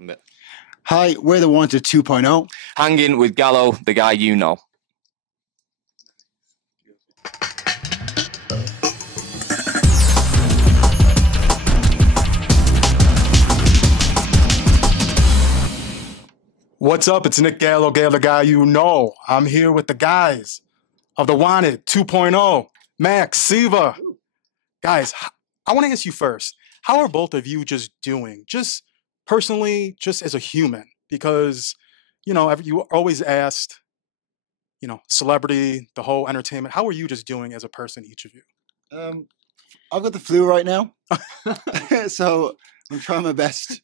second bit. Hi, we're the Wanted 2.0. Hanging with Gallo, the guy you know. What's up? It's Nick Gallo, the guy you know. I'm here with the guys of the Wanted 2.0, Max, Siva. Guys, I want to ask you first, how are both of you just doing? Just personally, just as a human? Because, you know, you always asked, you know, celebrity, the whole entertainment. How are you just doing as a person, each of you? I've got the flu right now, so I'm trying my best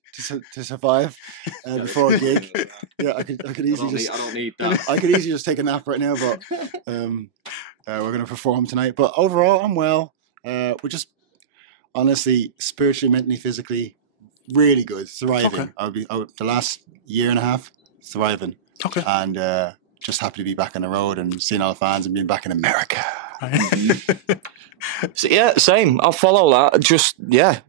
to survive before a gig. Yeah, I could easily I don't need that. I could easily just take a nap right now, but we're going to perform tonight. But overall, I'm well. We're just honestly, spiritually, mentally, physically, really good, thriving. Okay. The last year and a half, thriving. Okay. And just happy to be back on the road and seeing all the fans and being back in America. So, yeah, same. I'll follow that. Just,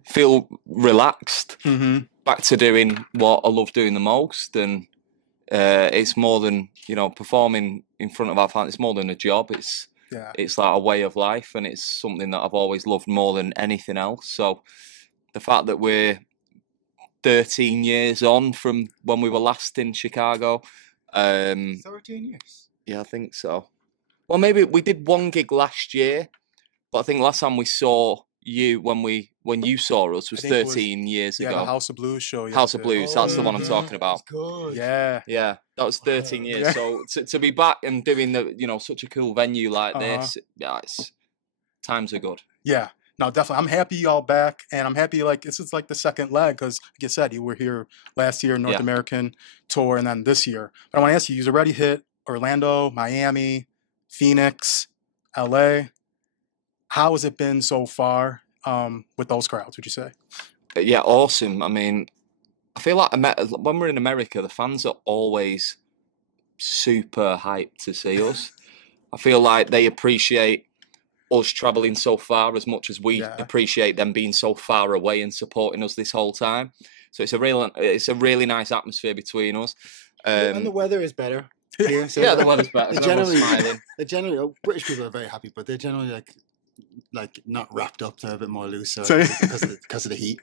feel relaxed. Mm-hmm. Back to doing what I love doing the most. And it's more than, performing in front of our fans. It's more than a job. It's like a way of life. And it's something that I've always loved more than anything else. So the fact that we're 13 years on from when we were last in Chicago. 13 years? Yeah, I think so. Well, maybe we did one gig last year, but I think last time we saw you when you saw us was 13 years ago. Yeah, the House of Blues show. House of Blues, that's the one I'm talking about. Good. Yeah. Yeah, that was 13 years. So to be back and doing such a cool venue like this, times are good. Yeah. No, definitely. I'm happy y'all back, and I'm happy this is like the second leg because, like you said, you were here last year, North American tour, and then this year. But I want to ask you, you've already hit Orlando, Miami, Phoenix, LA. How has it been so far with those crowds, would you say? Yeah, awesome. I mean, I feel like when we're in America, the fans are always super hyped to see us. I feel like they appreciate us traveling so far as much as we appreciate them being so far away and supporting us this whole time. So it's a really nice atmosphere between us. And the weather is better here. So the weather's better. Generally, British people are very happy, but they're generally like not wrapped up. They're a bit more loose because of the heat.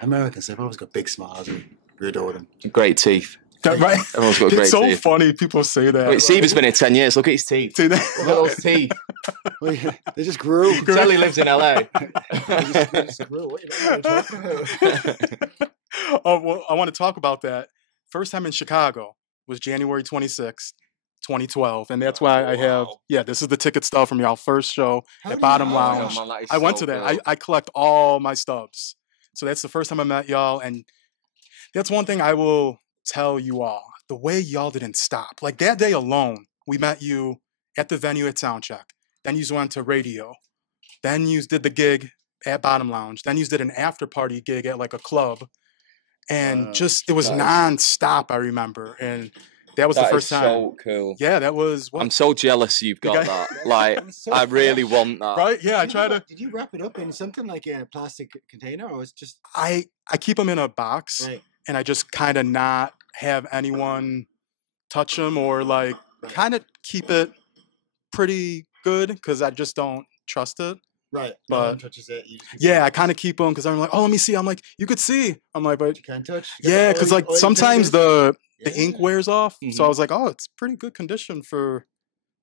Americans, they've always got big smiles and we adore them. Great teeth. Right? Everyone's got great it's so teeth. Funny people say that. Wait, Siva's been here 10 years. Look at his teeth. Look at those teeth. Well, they just grew. You can tell he lives in LA. They just grew. What are you talking about? Well, I want to talk about that. First time in Chicago was January 26th, 2012. And that's why I have, this is the ticket stub from y'all first show at Bottom Lounge. Man, I went to that. I collect all my stubs. So that's the first time I met y'all. And that's one thing I will tell you all, the way y'all didn't stop. Like that day alone, we met you at the venue at Soundcheck. Then you went to radio. Then you did the gig at Bottom Lounge. Then you did an after party gig at like a club. And it was nonstop, I remember. And that was the first time. So cool. Yeah, that was. I'm so jealous you've got that. Like, I really want that. Right? Yeah, I try to. Did you wrap it up in something like a plastic container, or was it just? I keep them in a box, and I just kind of not have anyone touch them, or like kind of keep it pretty good because I just don't trust it. Right, but no one touches it. I kind of keep them because I'm like, oh, let me see. I'm like, you could see. I'm like, but you can't touch. Yeah, because like sometimes the ink wears off. Mm-hmm. So I was like, oh, it's pretty good condition for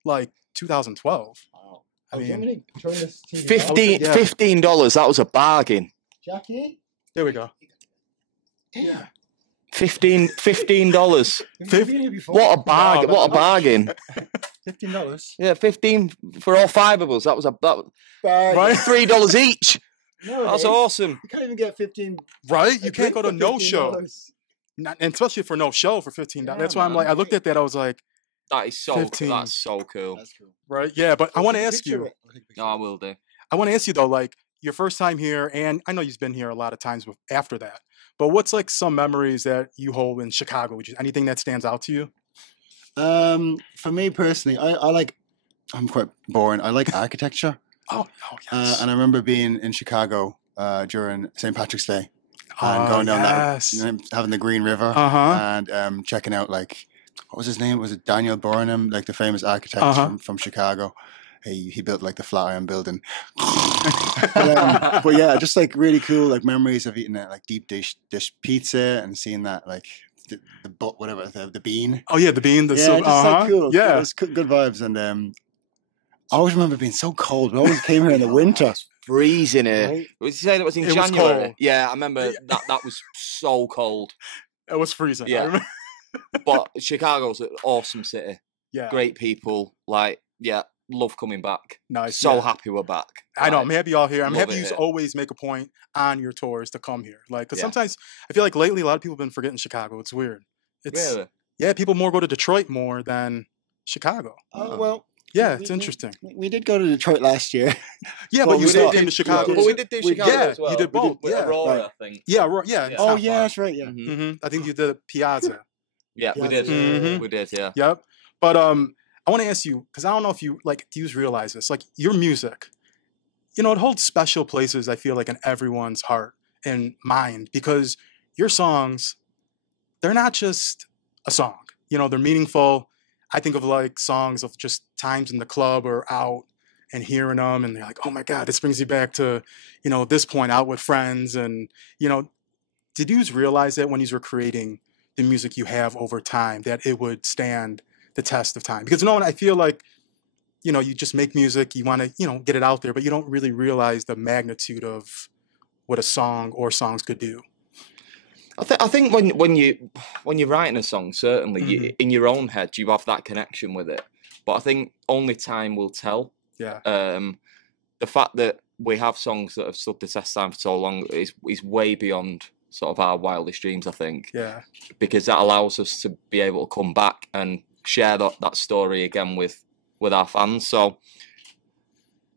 like 2012. Wow. I mean, $15. That was a bargain. Jackie, there we go. Yeah. $15. What a bargain! No, what a bargain! $15. Yeah, 15 for all five of us. That was right? $3 each. No, that's awesome. You can't even get 15. Right? You can't go to no show. And especially for no show for $15. Yeah, that's why I'm like, I looked at that. I was like, that is so 15. That's so cool. That's cool. Right? Yeah, but I want to ask you. No, I will do. I want to ask you though, like your first time here, and I know you've been here a lot of times after that. But what's like some memories that you hold in Chicago? Anything that stands out to you? For me personally, I'm quite boring. I like architecture. Oh, yes. And I remember being in Chicago during St. Patrick's Day. and going down yes. that, having the Green River, and checking out like what was his name? Was it Daniel Burnham, like the famous architect from Chicago? He built like the Flatiron Building. But yeah, just like really cool like memories of eating that like deep dish pizza and seeing that like the whatever the bean. Oh yeah, the bean. Like cool. Yeah, it was good vibes. And I always remember being so cold. We always came here in the winter. Freezing here. Right? Was you saying it was in It was January? cold. Yeah, I remember that was so cold. it was freezing. Yeah. I remember. But Chicago's an awesome city. Yeah, Great people. Like, yeah, love coming back. nice. So yeah. happy we're back. I know. Like, I'm happy y'all here. I'm love happy it you here. always make a point on your tours to come here. Like, because Yeah. sometimes I feel like lately a lot of people have been forgetting Chicago. It's weird. It's Really? yeah, people more go to Detroit more than Chicago. Oh well. Yeah, it's interesting. We did go to Detroit last year. Yeah, Well, but you we still did- came to we Chicago. But we too. did do We- Chicago yeah, as well. you did We both, with yeah. Aurora, Right. I think. Yeah, yeah. Yeah. Oh yeah, that's right. Yeah. Mhm. I think you did Piazza. Yeah, we Yeah, did. Mhm. We did, yeah. Yep. But I want to ask you because I don't know if you like do you realize this, like your music, it holds special places. I feel like in everyone's heart and mind because your songs, they're not just a song. They're meaningful. I think of like songs of just times in the club or out and hearing them, and they're like, oh my god, this brings you back to this point out with friends. And did you realize that when you were creating the music you have over time that it would stand the test of time? Because I feel like you just make music, you want to get it out there, but you don't really realize the magnitude of what a song or songs could do. I think when you're writing a song, certainly Mhm. in your own head you have that connection with it. But I think only time will tell. Yeah. The fact that we have songs that have stood the test of time for so long is way beyond sort of our wildest dreams, I think. Yeah. Because that allows us to be able to come back and share that story again with our fans. So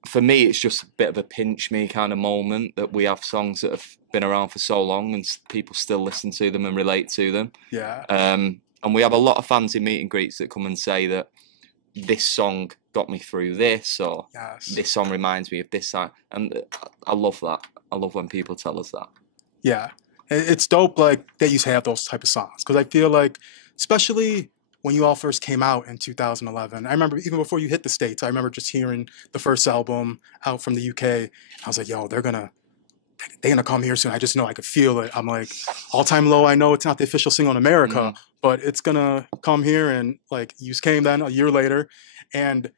for me, it's just a bit of a pinch me kind of moment that we have songs that have been around for so long and people still listen to them and relate to them. Yeah. And we have a lot of fans in meet and greets that come and say that this song got me through this, or Yes. this song reminds me of this song. And I love that. I love when people tell us that. Yeah. It's dope like that you have those type of songs because I feel like especially when you all first came out in 2011, I remember even before you hit the States, I remember just hearing the first album out from the UK. I was like, yo, they're gonna come here soon. I just know I could feel it. I'm like, All Time Low, I know it's not the official single in America, but it's gonna come here. And like you came then a year later and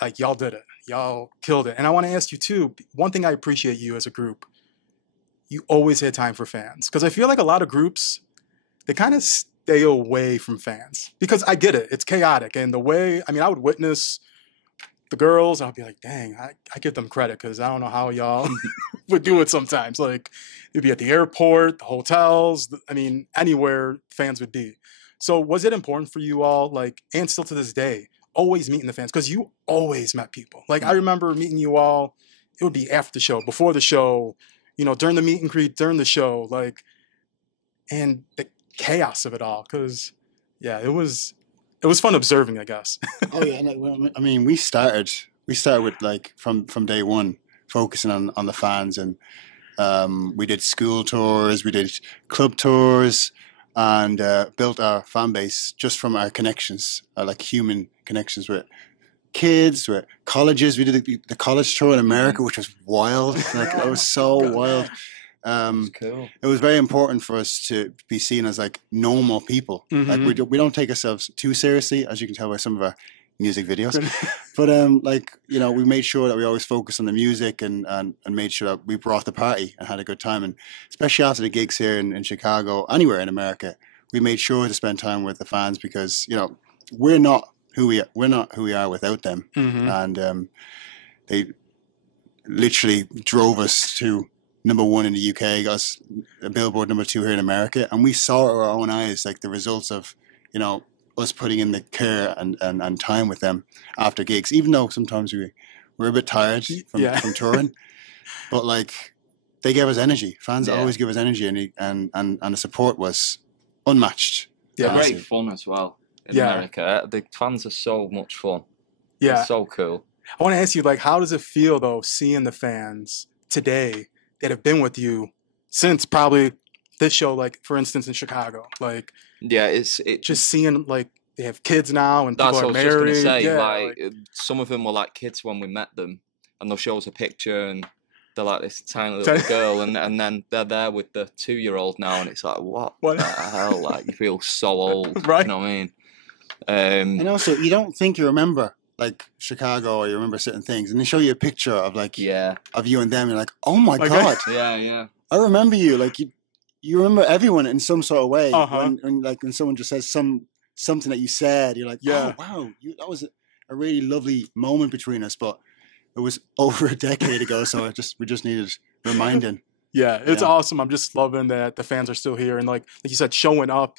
like y'all did it. Y'all killed it. And I want to ask you too, one thing I appreciate you as a group, you always had time for fans. Because I feel like a lot of groups, they kind of stay away from fans. Because I get it, it's chaotic. And the way, I would witness the girls, and I'd be like, dang, I give them credit because I don't know how y'all would do it sometimes. Like, you'd be at the airport, the hotels, anywhere fans would be. So was it important for you all, like, and still to this day, always meeting the fans? Because you always met people. Like, I remember meeting you all, it would be after the show, before the show, during the meet and greet, during the show, like, and the chaos of it all. Because, yeah, it was fun observing, I guess. Oh yeah, we started with like from day one focusing on the fans, and we did school tours, we did club tours, and built our fan base just from our connections, like human connections with kids, with colleges. We did the college tour in America, which was wild. Like it was so wild. Cool. It was very important for us to be seen as like normal people. Like we don't take ourselves too seriously, as you can tell by some of our music videos. But we made sure that we always focused on the music and made sure that we brought the party and had a good time. And especially after the gigs here in Chicago, anywhere in America, we made sure to spend time with the fans because we're not who we are without them. And they literally drove us to #1 in the UK, got us a Billboard #2 here in America, and we saw it with our own eyes, like the results of, us putting in the care and time with them after gigs, even though sometimes we're a bit tired from touring, but like they gave us energy. Fans always give us energy, and the support was unmatched. Yeah, great fun as well in America. The fans are so much fun. Yeah, it's so cool. I want to ask you, like, how does it feel though seeing the fans today that have been with you since probably this show, like for instance in Chicago, like Yeah, it just seeing like they have kids now and that's people what are I was just gonna married. say. Yeah, Like some of them were like kids when we met them, and they'll show us a picture, and they're like this tiny little girl, and then they're there with the 2-year-old now, and it's like, what the hell? Like you feel so old, right? You know what I mean? And also, you don't think you remember like Chicago or you remember certain things, and they show you a picture of like of you and them. You're like, oh my god, yeah. I remember you. Like you remember everyone in some sort of way. Uh-huh. When someone just says something that you said, you're like, oh wow, that was a really lovely moment between us. But it was over a decade ago, so we just needed reminding. Yeah, it's awesome. I'm just loving that the fans are still here, and like you said, showing up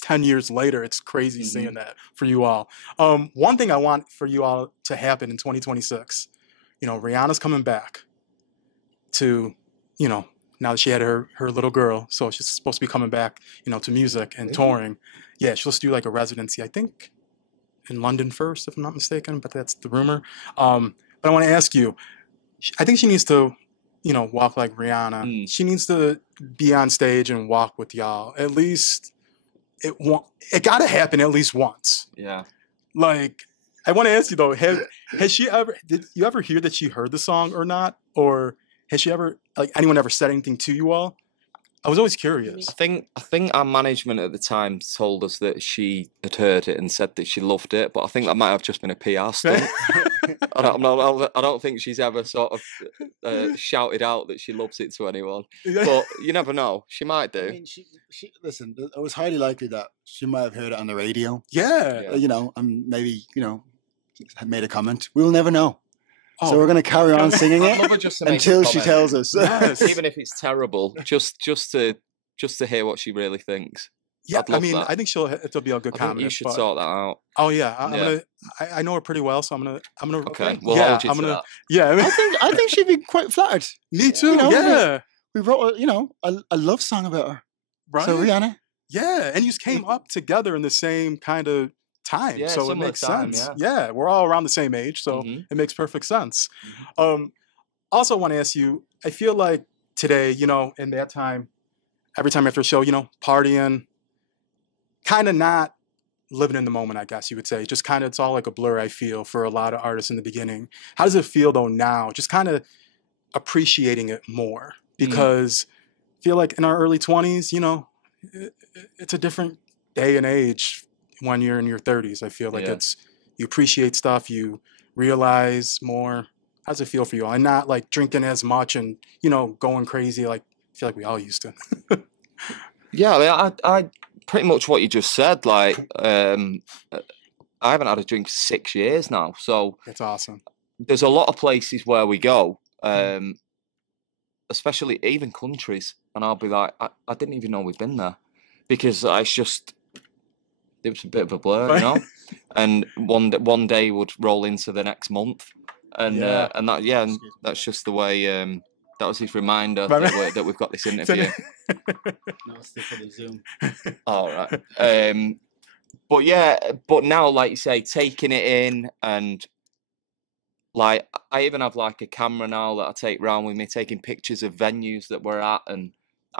10 years later. It's crazy seeing that for you all. One thing I want for you all to happen in 2026, Rihanna's coming back to, now that she had her little girl, so she's supposed to be coming back, to music and touring. Yeah, she'll do like a residency, I think, in London first, if I'm not mistaken, but that's the rumor. But I want to ask you, I think she needs to, walk like Rihanna. She needs to be on stage and walk with y'all. At least it got to happen at least once. Yeah. Like, I want to ask you though, did you ever hear that she heard the song or not? Or has she ever, like, anyone ever said anything to you all? I was always curious. I think our management at the time told us that she had heard it and said that she loved it, but I think that might have just been a PR stunt. I don't think she's ever sort of shouted out that she loves it to anyone. But you never know. She might do. I mean, she listen. It was highly likely that she might have heard it on the radio. Yeah. And maybe made a comment. We'll never know. So we're going to carry on singing it until she tells us. Yes. Even if it's terrible, just to hear what she really thinks. Yeah, I mean, I think it'll be a good comment. You should sort that out. Oh yeah, I know her pretty well, so I'm gonna. Okay, we'll hold you to that. Yeah, I think she'd be quite flattered. Me too. Yeah, we wrote a love song about her. Right. So Rihanna. Yeah, and you came up together in the same kind of time, so it makes sense. Yeah, we're all around the same age, so it makes perfect sense. Also, want to ask you, I feel like today, in that time, every time after a show, partying, kind of not living in the moment, I guess you would say. Just kind of, it's all like a blur, I feel, for a lot of artists in the beginning. How does it feel, though, now? Just kind of appreciating it more. Because I feel like in our early 20s, it's a different day and age when you're in your 30s. I feel like you appreciate stuff, you realize more. How does it feel for you all? And not like drinking as much and, going crazy like I feel like we all used to. Yeah, I pretty much what you just said. Like, I haven't had a drink for 6 years now, so that's awesome. There's a lot of places where we go, especially even countries, and I'll be like, I didn't even know we've been there, because it was a bit of a blur, And one day would roll into the next month, and that's just the way. That was his reminder that we've got this interview. No, stick for the Zoom. All right. But now, like you say, taking it in, and like I even have like a camera now that I take around with me, taking pictures of venues that we're at, and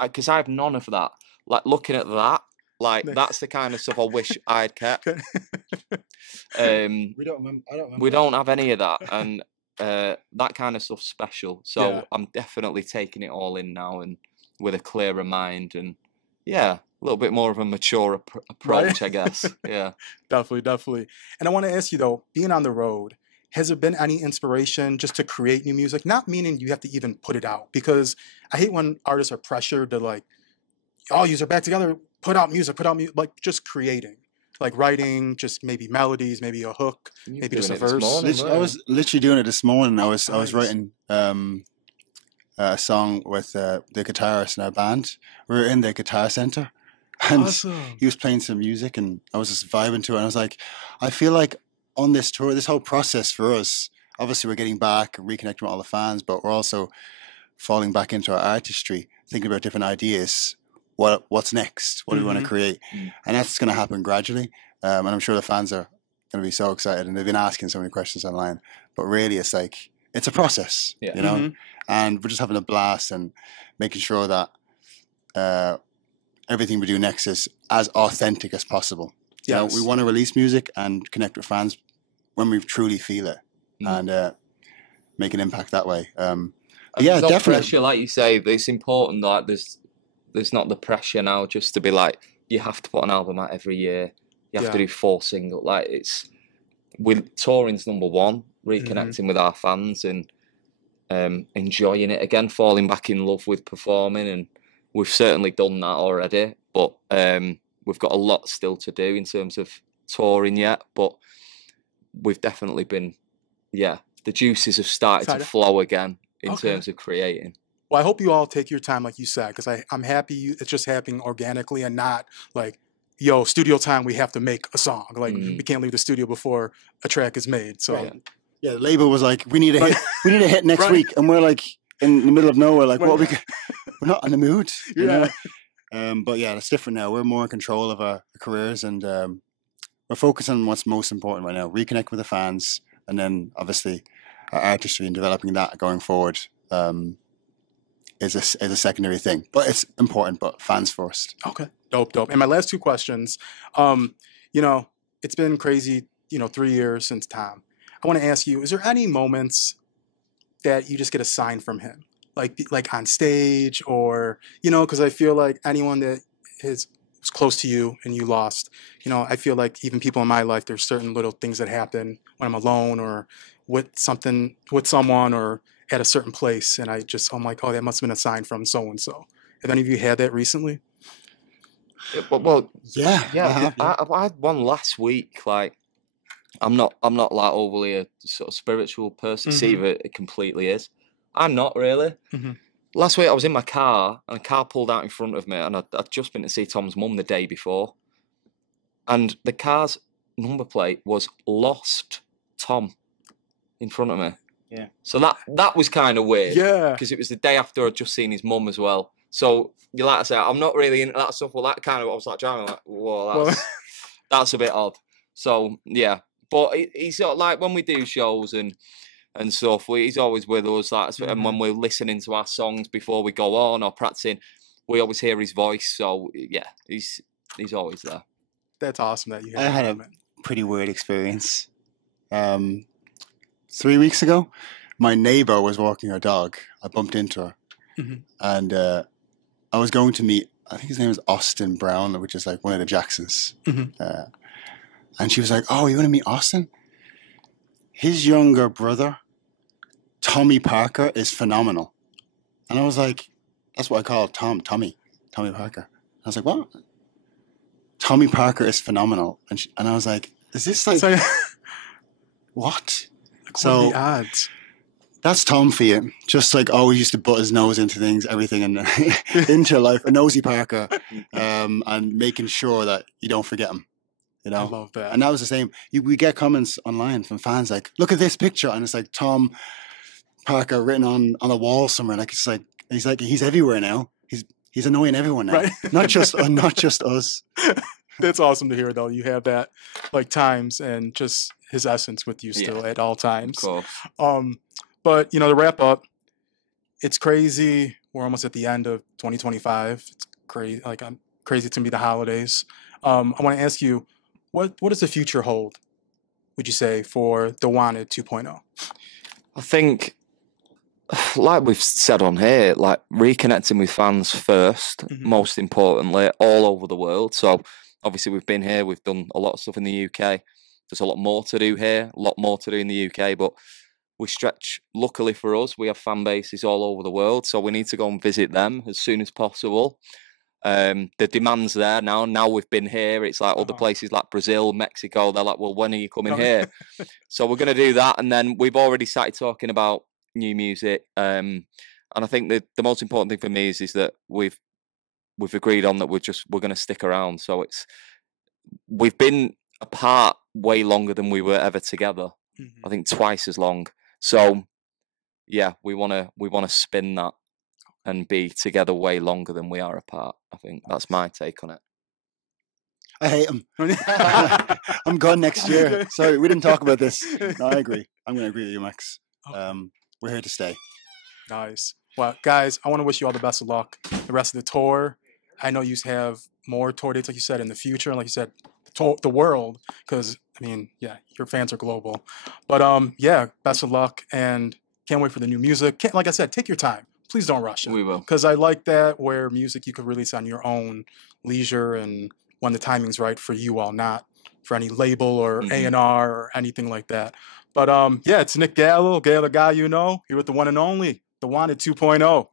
because I have none of that. Like looking at that, like that's the kind of stuff I wish I'd kept. We don't remember. I don't remember. We don't have any of that, and that kind of stuff's special. So I'm definitely taking it all in now, and with a clearer mind, and a little bit more of a mature approach, I guess. Yeah, definitely. And I want to ask you though, being on the road, has there been any inspiration just to create new music? Not meaning you have to even put it out, because I hate when artists are pressured to like, oh, you're back together, put out music, like just creating. Like writing, just maybe melodies, maybe a hook, maybe just a verse. I was literally doing it this morning. I was writing a song with the guitarist in our band. We were in the guitar center, and he was playing some music, and I was just vibing to it. And I was like, I feel like on this tour, this whole process for us, obviously we're getting back and reconnecting with all the fans, but we're also falling back into our artistry, thinking about different ideas. What's next? What do we want to create? And that's going to happen gradually. And I'm sure the fans are going to be so excited, and they've been asking so many questions online. But really, it's like, it's a process, and we're just having a blast and making sure that everything we do next is as authentic as possible. You know, Yes. we want to release music and connect with fans when we truly feel it, and make an impact that way. Yeah, no definitely. pressure, like you say. It's important. Like there's not the pressure now just to be like you have to put an album out every year. You have to do 4 singles. Like touring's number one. Reconnecting with our fans and enjoying it again, falling back in love with performing, and we've certainly done that already. But we've got a lot still to do in terms of touring yet. But we've definitely been, the juices have started to flow again in terms of creating. Well, I hope you all take your time, like you said, because I'm happy it's just happening organically and not like, yo, studio time, we have to make a song. Like, we can't leave the studio before a track is made. So, yeah, the label was like, we need a hit. We need a hit next week, and we're like in the middle of nowhere, like, we're not in the mood. You know? But yeah, it's different now. We're more in control of our careers, and we're focusing on what's most important right now: reconnect with the fans, and then obviously our artistry and developing that going forward. Is a secondary thing, but it's important. But fans first. Okay, dope. And my last 2 questions. You know, it's been crazy. 3 years since Tom. I want to ask you: is there any moments that you just get a sign from him, like on stage, or because I feel like anyone that was close to you and you lost, I feel like even people in my life, there's certain little things that happen when I'm alone or with someone or at a certain place, and I'm like, oh, that must have been a sign from so and so. Have any of you had that recently? Well, yeah. I had one last week. Like, I'm not like overly a sort of spiritual person. Steve, it completely is. I'm not really. Last week I was in my car and a car pulled out in front of me, and I'd just been to see Tom's mum the day before, and the car's number plate was Lost Tom in front of me. Yeah. So that was kind of weird. Yeah. Because it was the day after I'd just seen his mum as well. So you like I say, I'm not really into that stuff. Well, that kind of I was like, whoa, that's a bit odd. So yeah, but he's sort of like when we do shows and stuff, he's always with us. Like, and when we're listening to our songs before we go on or practicing, we always hear his voice. So yeah, he's always there. That's awesome that you had. I had a pretty weird experience. 3 weeks ago, my neighbor was walking her dog. I bumped into her, and I was going to meet, I think his name is Austin Brown, which is like one of the Jacksons. And she was like, oh, you want to meet Austin? His younger brother, Tommy Parker, is phenomenal. And I was like, that's what I call Tommy Parker. I was like, what? Tommy Parker is phenomenal. And I was like, is this like, what? What are the odds? That's Tom for you. Just like always used to butt his nose into things, everything, and into life. A nosy Parker, and making sure that you don't forget him. I love that. And that was the same. We get comments online from fans like, "Look at this picture," and it's like Tom Parker written on a wall somewhere. Like it's like he's everywhere now. He's annoying everyone now, right? not just us. That's awesome to hear, though. You have that like times and just his essence with you still at all times. Of course. But to wrap up, it's crazy. We're almost at the end of 2025. It's crazy. Like I'm crazy to be the holidays. I want to ask you, what does the future hold? Would you say for the Wanted 2.0? I think, like we've said on here, like reconnecting with fans first, most importantly, all over the world. So obviously we've been here, we've done a lot of stuff in the UK. There's a lot more to do here, a lot more to do in the UK, but we stretch, luckily for us, we have fan bases all over the world, so we need to go and visit them as soon as possible. The demand's there now. Now we've been here, it's like other places like Brazil, Mexico, they're like, well, when are you coming here? So we're going to do that, and then we've already started talking about new music. And I think that the most important thing for me is that we've agreed on that we're going to stick around. So we've been apart way longer than we were ever together. I think twice as long. So yeah, we want to spin that and be together way longer than we are apart. I think that's my take on it. I hate him. I'm gone next year. Sorry, we didn't talk about this. No, I agree. I'm going to agree with you, Max. We're here to stay. Nice. Well, guys, I want to wish you all the best of luck the rest of the tour. I know you have more tour dates, like you said, in the future, and like you said, the world, because I mean, yeah, your fans are global. But yeah, best of luck, and can't wait for the new music. Like I said, take your time. Please don't rush it. We will. Because I like that where music you could release on your own leisure and when the timing's right for you all, not for any label or A&R or anything like that. But yeah, it's Nick Gallo, Gallo guy you know, here with the one and only, the Wanted 2.0.